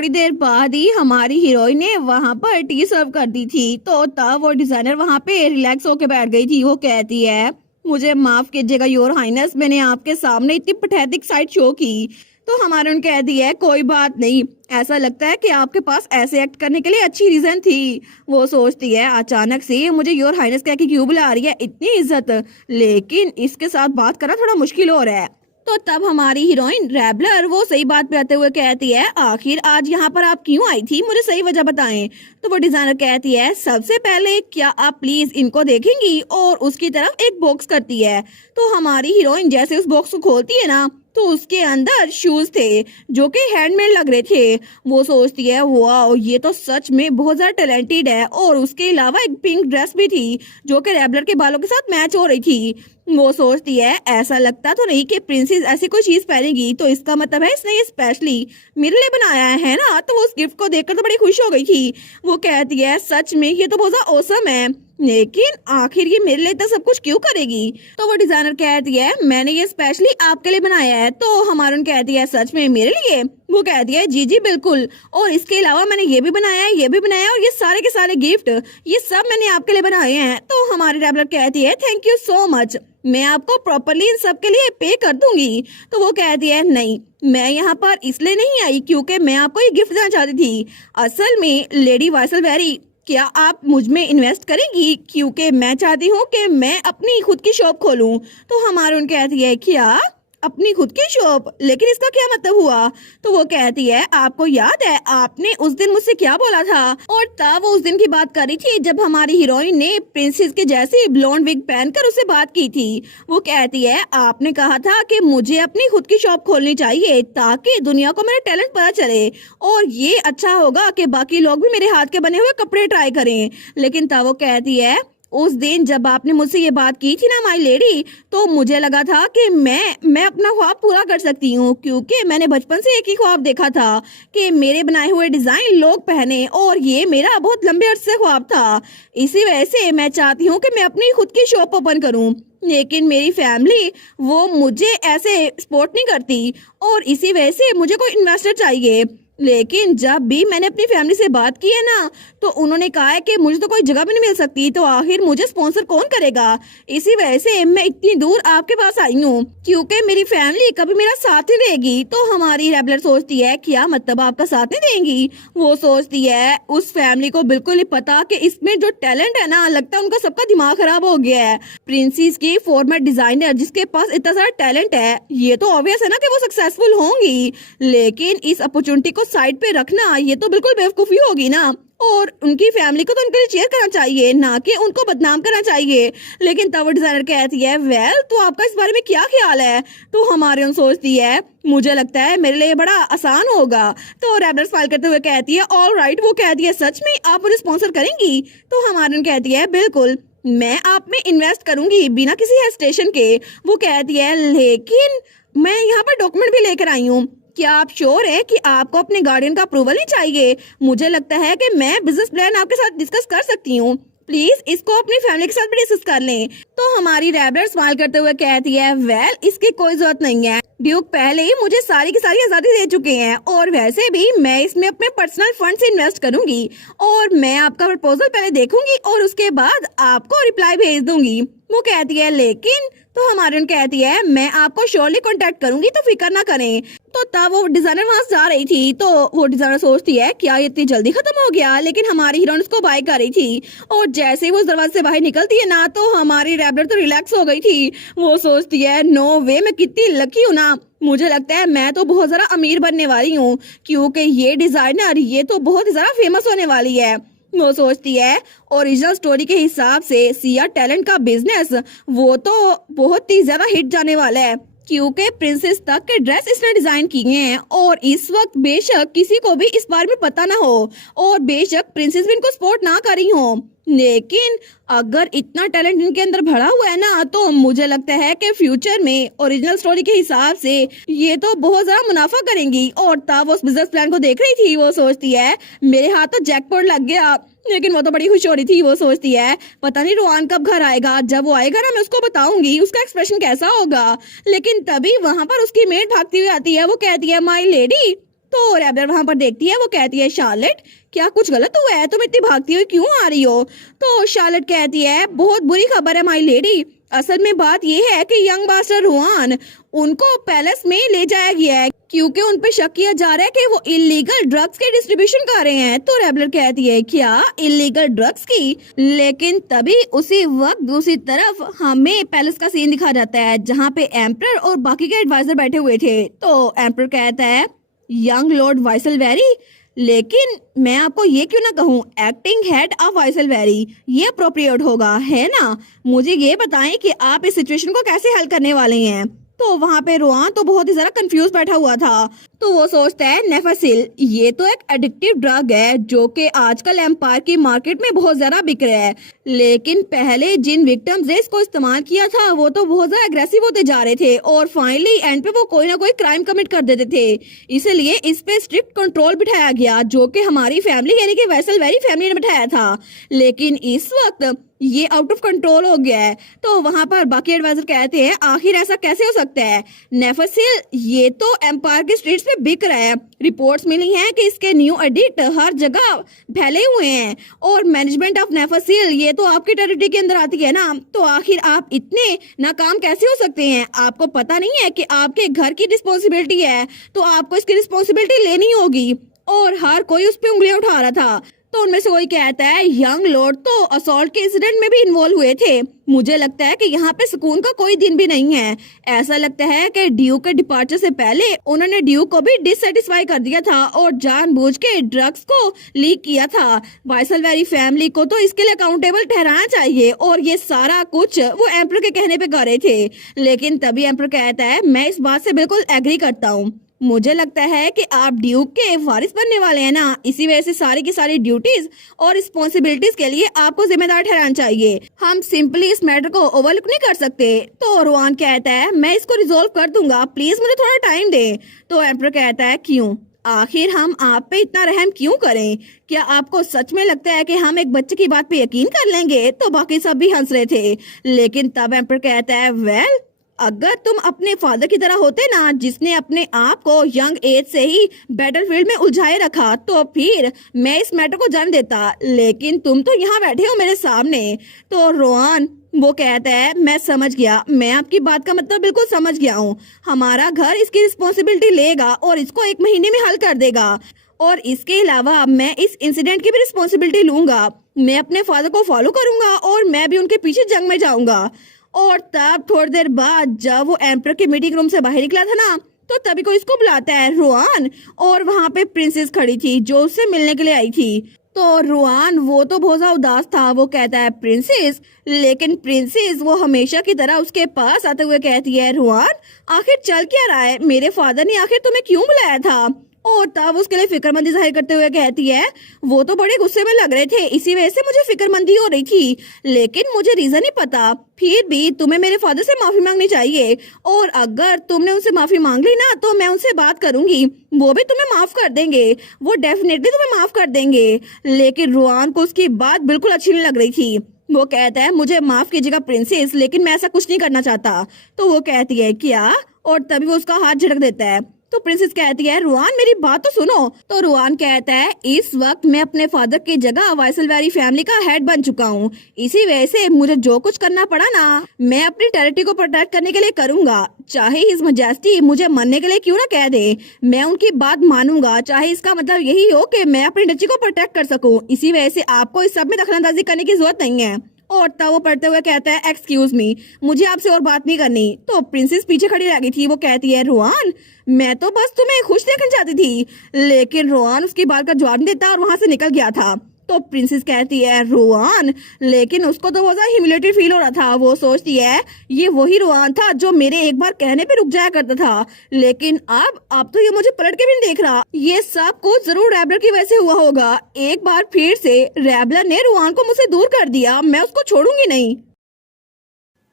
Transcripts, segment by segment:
थोड़ी देर बाद ही हमारी हीरोइन ने वहां पर टी सर्व कर दी थी। तो तब वो डिजाइनर वहां पे रिलैक्स होके बैठ गई थी। वो कहती है, मुझे माफ कीजिएगा योर हाइनेस, मैंने आपके सामने इतनी पैथेटिक साइड शो की। तो हमारे उन कहती है, कोई बात नहीं, ऐसा लगता है कि आपके पास ऐसे एक्ट करने के लिए अच्छी रीजन थी। वो सोचती है, अचानक से मुझे योर हाइनेस कह के क्यों बुला रही है, इतनी इज्जत, लेकिन इसके साथ बात करना थोड़ा मुश्किल हो रहा है। तो तब हमारी हीरोइन रैबलर वो सही बात पे आते हुए कहती है, आखिर आज यहाँ पर आप क्यों आई थी, मुझे सही वजह बताएं। तो वो डिजाइनर कहती है, सबसे पहले क्या आप प्लीज इनको देखेंगी, और उसकी तरफ एक बॉक्स करती है। तो हमारी हीरोइन जैसे उस बॉक्स को खोलती है ना, तो उसके अंदर शूज थे जो कि हैंडमेड लग रहे थे। वो सोचती है, वाह ये तो सच में बहुत ज्यादा टैलेंटेड है, और उसके अलावा एक पिंक ड्रेस भी थी जो कि रैबलर के बालों के साथ मैच हो रही थी। वो सोचती है, ऐसा लगता तो नहीं कि प्रिंसेस ऐसी कोई चीज पहनेगी, तो इसका मतलब है इसने ये स्पेशली मेरे लिए बनाया है ना। तो वो उस गिफ्ट को देखकर तो बड़ी खुश हो गई थी। वो कहती है, सच में ये तो बहुत ज्यादा औसम है, लेकिन आखिर ये मेरे लिए तो सब कुछ क्यों करेगी। तो वो डिजाइनर कहती है, मैंने ये स्पेशली आपके लिए बनाया है। तो हमारून कहती है, सच में मेरे लिए। वो कहती है, जी जी बिल्कुल, और इसके अलावा मैंने ये भी बनाया है, ये भी बनाया है, और ये सारे के सारे गिफ्ट ये सब मैंने आपके लिए बनाए हैं। तो हमारी रैबलर कहती है, थैंक यू सो मच, मैं आपको प्रॉपरली इन सब के लिए पे कर दूंगी। तो वो कहती है, नहीं, मैं यहाँ पर इसलिए नहीं आई क्योंकि मैं आपको ये गिफ्ट देना चाहती थी। असल में लेडी वाइसलबेरी, क्या आप मुझ में इन्वेस्ट करेंगी, क्योंकि मैं चाहती हूँ कि मैं अपनी खुद की शॉप खोलूं। तो हमारे उन कहती है, क्या अपनी खुद की शॉप, लेकिन इसका क्या मतलब हुआ। तो वो कहती है, आपको याद है आपने उस दिन मुझसे क्या बोला था। और तब वो उस दिन की बात कर रही थी जब हमारी हीरोइन ने प्रिंसेस के जैसी ब्लॉन्ड विग पहनकर उससे बात की थी। वो कहती है, आपने कहा था कि मुझे अपनी खुद की शॉप खोलनी चाहिए ताकि दुनिया को मेरा टैलेंट पता चले, और ये अच्छा होगा कि बाकी लोग भी मेरे हाथ के बने हुए कपड़े ट्राई करें। लेकिन तब वो कहती है, उस दिन जब आपने मुझसे ये बात की थी ना माय लेडी, तो मुझे लगा था कि मैं अपना ख्वाब पूरा कर सकती हूँ, क्योंकि मैंने बचपन से एक ही ख्वाब देखा था कि मेरे बनाए हुए डिजाइन लोग पहने, और ये मेरा बहुत लंबे अरसे से ख्वाब था। इसी वजह से मैं चाहती हूँ कि मैं अपनी खुद की शॉप ओपन करूँ, लेकिन मेरी फैमिली वो मुझे ऐसे सपोर्ट नहीं करती, और इसी वजह से मुझे कोई इन्वेस्टर चाहिए। लेकिन जब भी मैंने अपनी फैमिली से बात की है ना, तो उन्होंने कहा है कि मुझे तो कोई जगह भी नहीं मिल सकती, तो आखिर मुझे स्पॉन्सर कौन करेगा। इसी वजह से मैं इतनी दूर आपके पास आई हूँ, क्योंकि मेरी फैमिली कभी मेरा साथ नहीं देगी। तो हमारी रैबलर सोचती है, क्या मतलब आपका साथ नहीं देंगी। वो सोचती है, उस फैमिली को बिल्कुल नहीं पता कि इसमें जो टैलेंट है ना, लगता है उनका सबका दिमाग खराब हो गया है। प्रिंसेस की फॉर्मर डिजाइनर जिसके पास इतना सारा टैलेंट है, ये तो ऑब्वियस है ना कि वो सक्सेसफुल होंगी, लेकिन इस अपॉर्चुनिटी को साइड पे रखना ये तो बिल्कुल बेवकूफी होगी ना। और उनकी फैमिली को तो उनके लिए चेयर करना चाहिए, ना कि उनको बदनाम करना चाहिए। लेकिन तब डिजाइनर कहती है, वेल तो आपका इस बारे में क्या ख्याल है। तो हमारे उन सोचती है, मुझे लगता है मेरे लिए बड़ा आसान होगा। तो रैबलर स्माइल करते हुए कहती है, ऑल राइट। वो कहती है, सच में आप मुझे स्पॉन्सर करेंगी। तो हमारे उन कहती है, बिल्कुल, मैं आप में इन्वेस्ट करूंगी बिना किसी हेजिटेशन के। वो कहती है, लेकिन मैं यहाँ पर डॉक्यूमेंट भी लेकर आई हूँ, क्या आप श्योर है कि आपको अपने गार्डियन का अप्रूवल ही चाहिए। मुझे लगता है कि मैं बिजनेस प्लान आपके साथ डिस्कस कर सकती हूँ, प्लीज इसको अपनी फैमिली के साथ भी डिस्कस कर लें। तो हमारी रैबलर स्माइल करते हुए कहती है, वेल इसकी कोई जरूरत नहीं है, ड्यूक पहले ही मुझे सारी की सारी आजादी दे चुके हैं, और वैसे भी मैं इसमें अपने पर्सनल फंड से इन्वेस्ट करूंगी, और मैं आपका प्रपोजल पहले देखूंगी और उसके बाद आपको रिप्लाई भेज दूंगी। वो कहती है, लेकिन तो हमारे उन कहती है, मैं आपको श्योरली कांटेक्ट करूंगी, तो फिक्र ना करें। तो तब वो डिजाइनर वहां से जा रही थी, तो वो डिजाइनर सोचती है, क्या ये इतनी जल्दी खत्म हो गया। लेकिन हमारी हीरोइन उसको बाय कर रही थी, और जैसे ही वो उस दरवाजे से बाहर निकलती है ना, तो हमारी रैबलर तो रिलैक्स हो गई थी। वो सोचती है, नो वे, मैं कितनी लकी हूँ ना, मुझे लगता है मैं तो बहुत ज्यादा अमीर बनने वाली हूँ, क्योंकि ये डिजाइनर ये तो बहुत ही ज्यादा फेमस होने वाली है। वो सोचती है, ओरिजिनल स्टोरी के हिसाब से सिया टैलेंट का बिजनेस वो तो बहुत ही ज्यादा हिट जाने वाला है, क्योंकि प्रिंसेस तक के ड्रेस इसने डिजाइन किए हैं, और इस वक्त बेशक किसी को भी इस बारे में पता ना हो, और बेशक प्रिंसेस भी इनको सपोर्ट ना करी हो, लेकिन अगर इतना टैलेंट इनके अंदर भरा हुआ है ना, तो मुझे लगता है कि फ्यूचर में ओरिजिनल स्टोरी के हिसाब से ये तो बहुत ज्यादा मुनाफा करेंगी। और तब वो उस बिजनेस प्लान को देख रही थी। वो सोचती है, मेरे हाथ तो जैकपॉट लग गया, लेकिन वो तो बड़ी खुश हो रही थी। वो सोचती है, पता नहीं रोहान कब घर आएगा, जब वो आएगा ना मैं उसको बताऊंगी उसका एक्सप्रेशन कैसा होगा। लेकिन तभी वहां पर उसकी मेड भागती हुई आती है। वो कहती है, माय लेडी, तो रेबलर वहां पर देखती है, वो कहती है शार्लेट क्या कुछ गलत हुआ है, तुम इतनी भागती हुई क्यों आ रही हो? तो शार्लेट कहती है बहुत बुरी खबर है माय लेडी, असल में बात यह है कि यंग मास्टर रुआन उनको पैलेस में ले जाया गया है क्योंकि उन पे शक किया जा रहा है कि वो इलीगल ड्रग्स के डिस्ट्रीब्यूशन कर रहे हैं। तो रेबलर कहती है क्या इलीगल ड्रग्स की? लेकिन तभी उसी वक्त दूसरी तरफ हमें पैलेस का सीन दिखा जाता है जहाँ पे एम्परर और बाकी के एडवाइजर बैठे हुए थे। तो एम्परर कहता है यंग लॉर्ड वाइसलवेरी, लेकिन मैं आपको ये क्यों ना कहूँ, एक्टिंग हेड ऑफ वाइसलवेरी ये अप्रोप्रिएट होगा, है ना? मुझे ये बताएं कि आप इस सिचुएशन को कैसे हल करने वाले हैं। तो वहाँ पे रुआन तो बहुत ही ज्यादा कंफ्यूज बैठा हुआ था। तो वो सोचता है नेफासिल ये तो एक एडिक्टिव ड्रग है जो कि आजकल एम्पायर की मार्केट में बहुत ज्यादा बिक रहा है, लेकिन पहले जिन विक्टिम्स ने इसको इस्तेमाल किया था वो तो बहुत ज्यादा एग्रेसिव होते जा रहे थे और फाइनली एंड पे वो कोई ना कोई क्राइम कमिट कर देते थे। इसलिए इस पे स्ट्रिक्ट कंट्रोल बिठाया गया जो कि हमारी फैमिली यानी कि वाइसलवेरी फैमिली ने बिठाया था, लेकिन इस वक्त ये आउट ऑफ कंट्रोल हो गया है। तो वहां पर बाकी एडवाइजर कहते हैं आखिर ऐसा कैसे हो सकता है? नेफासिल ये तो एम्पायर के स्ट्रीट्स पे बिक रहा है, रिपोर्ट्स मिली हैं कि इसके न्यू एडिक्ट हर जगह फैले हुए हैं और मैनेजमेंट ऑफ नेफासिल ये तो आपकी टेरिटरी के अंदर आती है ना, तो आखिर आप इतने नाकाम कैसे हो सकते हैं? आपको पता नहीं है कि आपके घर की रिस्पॉन्सिबिलिटी है तो आपको इसकी रिस्पॉन्सिबिलिटी लेनी होगी। और हर कोई उस पर उंगलियां उठा रहा था। तो उनमें से कोई कहता है यंग लॉर्ड तो असॉल्ट के इंसिडेंट में भी इन्वॉल्व हुए थे, मुझे लगता है कि यहाँ पे सुकून का कोई दिन भी नहीं है। ऐसा लगता है कि ड्यूक के डिपार्चर से पहले उन्होंने ड्यूक को भी डिससेटिस्फाई कर दिया था और जानबूझ के ड्रग्स को लीक किया था। वाइसलवेरी फैमिली को तो इसके लिए अकाउंटेबल ठहराना चाहिए और ये सारा कुछ वो एम्परर के कहने पे कर रहे थे। लेकिन तभी एम्परर कहता है मैं इस बात से बिल्कुल एग्री करता हूँ, मुझे लगता है कि आप ड्यूक के वारिस बनने वाले हैं ना, इसी वजह से सारी की सारी ड्यूटीज और रिस्पॉन्सिबिलिटीज के लिए आपको जिम्मेदार ठहराना चाहिए। हम सिंपली इस मैटर को ओवरलुक नहीं कर सकते। तो रुआन कहता है मैं इसको रिजोल्व कर दूंगा, प्लीज मुझे थोड़ा टाइम दे। तो एम्परर कहता है क्यों, आखिर हम आप पे इतना रहम क्यों करें? क्या आपको सच में लगता है कि हम एक बच्चे की बात पे यकीन कर लेंगे? तो बाकी सब भी हंस रहे थे। लेकिन तब एम्परर कहता है वेल अगर तुम अपने फादर की तरह होते ना जिसने अपने आप को यंग एज से ही बैटलफील्ड में उलझाए रखा तो फिर मैं इस मैटर को जान देता, लेकिन तुम तो यहाँ बैठे हो मेरे सामने। तो रोआन वो कहता है मैं समझ गया, मैं आपकी बात का मतलब बिल्कुल समझ गया हूँ। हमारा घर इसकी रिस्पॉन्सिबिलिटी लेगा और इसको 1 महीने में हल कर देगा और इसके अलावा मैं इस इंसिडेंट की भी रिस्पॉन्सिबिलिटी लूंगा। मैं अपने फादर को फॉलो करूंगा और मैं भी उनके पीछे जंग में जाऊंगा। और तब थोड़ी देर बाद जब वो एम्परर के मीटिंग रूम से बाहर निकला था ना, तो तभी कोई इसको बुलाता है रुआन, और वहां पे प्रिंसेस खड़ी थी जो उससे मिलने के लिए आई थी। तो रुआन वो तो बहुत ज्यादा उदास था, वो कहता है प्रिंसेस, लेकिन प्रिंसेस वो हमेशा की तरह उसके पास आते हुए कहती है रुआन आखिर चल क्या रहा है, मेरे फादर ने आखिर तुम्हें क्यों बुलाया था? और तब उसके लिए फिक्रमंदी जाहिर करते हुए कहती है वो तो बड़े गुस्से में लग रहे थे, इसी वजह से मुझे फिक्रमंदी हो रही थी, लेकिन मुझे रीजन नहीं पता। फिर भी तुम्हें मेरे फादर से माफी मांगनी चाहिए और अगर तुमने उनसे माफी मांग ली ना तो मैं उनसे बात करूंगी, वो भी तुम्हें माफ कर देंगे, वो डेफिनेटली तुम्हें माफ कर देंगे। लेकिन रुआन को उसकी बात बिल्कुल अच्छी नहीं लग रही थी। वो कहता है मुझे माफ कीजिएगा प्रिंसेस, लेकिन मैं ऐसा कुछ नहीं करना चाहता। तो वो कहती है क्या, और तभी वो उसका हाथ झटक देता है। तो प्रिंसेस कहती है रुआन मेरी बात तो सुनो। तो रुआन कहता है इस वक्त मैं अपने फादर की जगह वाइसलवेरी फैमिली का हेड बन चुका हूँ, इसी वजह से मुझे जो कुछ करना पड़ा ना मैं अपनी टेरिटरी को प्रोटेक्ट करने के लिए करूंगा, चाहे हिज मजेस्टी मुझे मरने के लिए क्यों ना कह दे, मैं उनकी बात मानूंगा, चाहे इसका मतलब यही हो कि मैं अपनी डची को प्रोटेक्ट कर सकूं। इसी वजह से आपको इस सब में दखलंदाजी करने की जरूरत नहीं है। और तब वो पढ़ते हुए कहता है एक्सक्यूज मी, मुझे आपसे और बात नहीं करनी। तो प्रिंसेस पीछे खड़ी रह गई थी, वो कहती है रुआन मैं तो बस तुम्हें खुश देखना चाहती थी, लेकिन रुआन उसकी बात का जवाब नहीं देता और वहां से निकल गया था। तो प्रिंसेस कहती है रुआन, लेकिन उसको तो बहुत ज्यादा ह्यूमिलेटेड फील हो रहा था। वो सोचती है ये वही रुआन था जो मेरे एक बार कहने पे रुक जाया करता था, लेकिन अब तो ये मुझे पलट के भी नहीं देख रहा। ये सब कुछ जरूर रैबलर की वजह से हुआ होगा। एक बार फिर से रैबलर ने रुआन को मुझसे दूर कर दिया, मैं उसको छोड़ूंगी नहीं।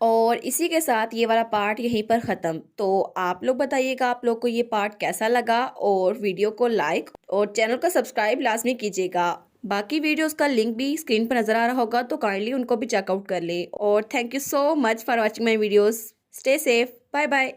और इसी के साथ ये वाला पार्ट यहीं पर ख़त्म। तो आप लोग बताइएगा आप लोग को ये पार्ट कैसा लगा, और वीडियो को लाइक और चैनल को सब्सक्राइब लाजमी कीजिएगा। बाकी वीडियोस का लिंक भी स्क्रीन पर नज़र आ रहा होगा, तो काइंडली उनको भी चेकआउट कर ले। और thank you so much for watching my videos. Stay safe, bye bye.